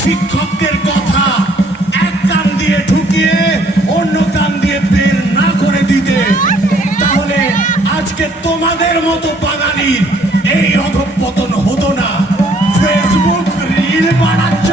শিক্ষকদের কথা এক কান দিয়ে ঢুকিয়ে অন্য কান দিয়ে বের না করে দিতে। তাহলে আজকে তোমাদের মতো বাঙালির এই অধপতন হতো না। ফেসবুক রিল বানাচ্ছ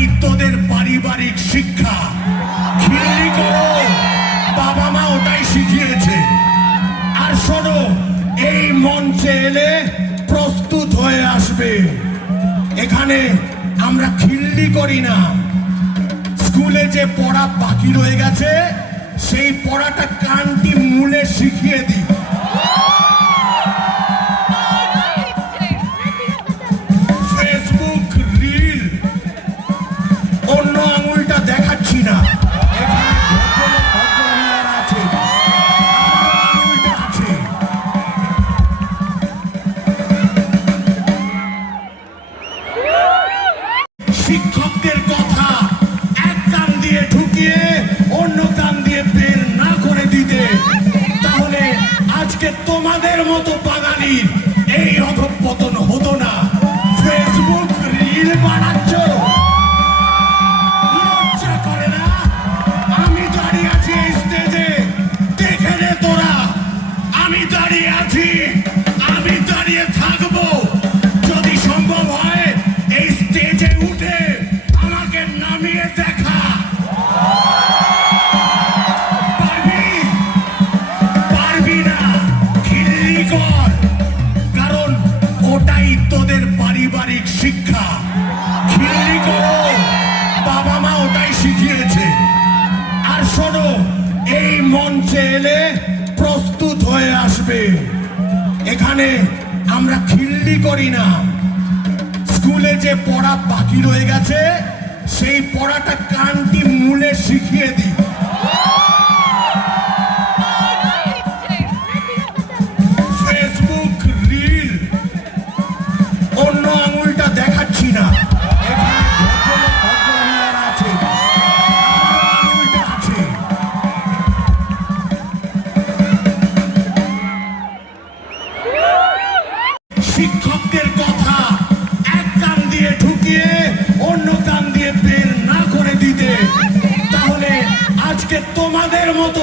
ওটাই তোদের পারিবারিক শিক্ষা। খিল্লি বাবা মা ওটাই শিখিয়েছে। আর শোনো, এই মঞ্চে এলে প্রস্তুত হয়ে আসবে। এখানে আমরা খিল্লি করি না। স্কুলে যে পড়া বাকি রয়ে গেছে, সেই পড়াটা কানটি মূলে শিখিয়ে দিই। দিয়ে অন্য কান দিয়ে বের না করে দিতে। তাহলে আজকে তোমাদের মতো মঞ্চে এলে প্রস্তুত হয়ে আসবে। এখানে আমরা খিল্লি করি না। স্কুলে যে পড়া বাকি রয়ে গেছে, সেই পড়াটা কানটি মূলে শিখিয়ে দিই। শিক্ষকদের কথা এক কান দিয়ে ঢুকিয়ে অন্য কান দিয়ে বের না করে দিতে। তাহলে আজকে তোমাদের মতো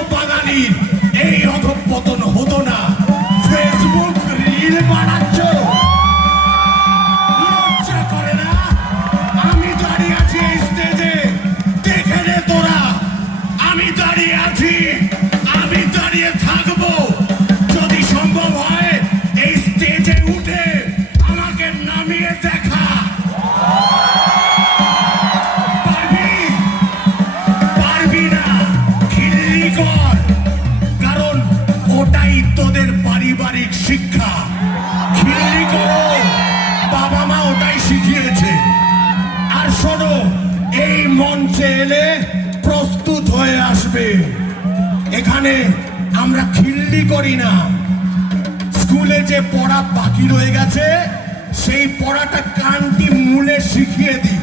এখানে আমরা খিল্লি করি না। স্কুলে যে পড়া বাকি রয়ে গেছে, সেই পড়াটা কানটি মূলে শিখিয়ে দিই।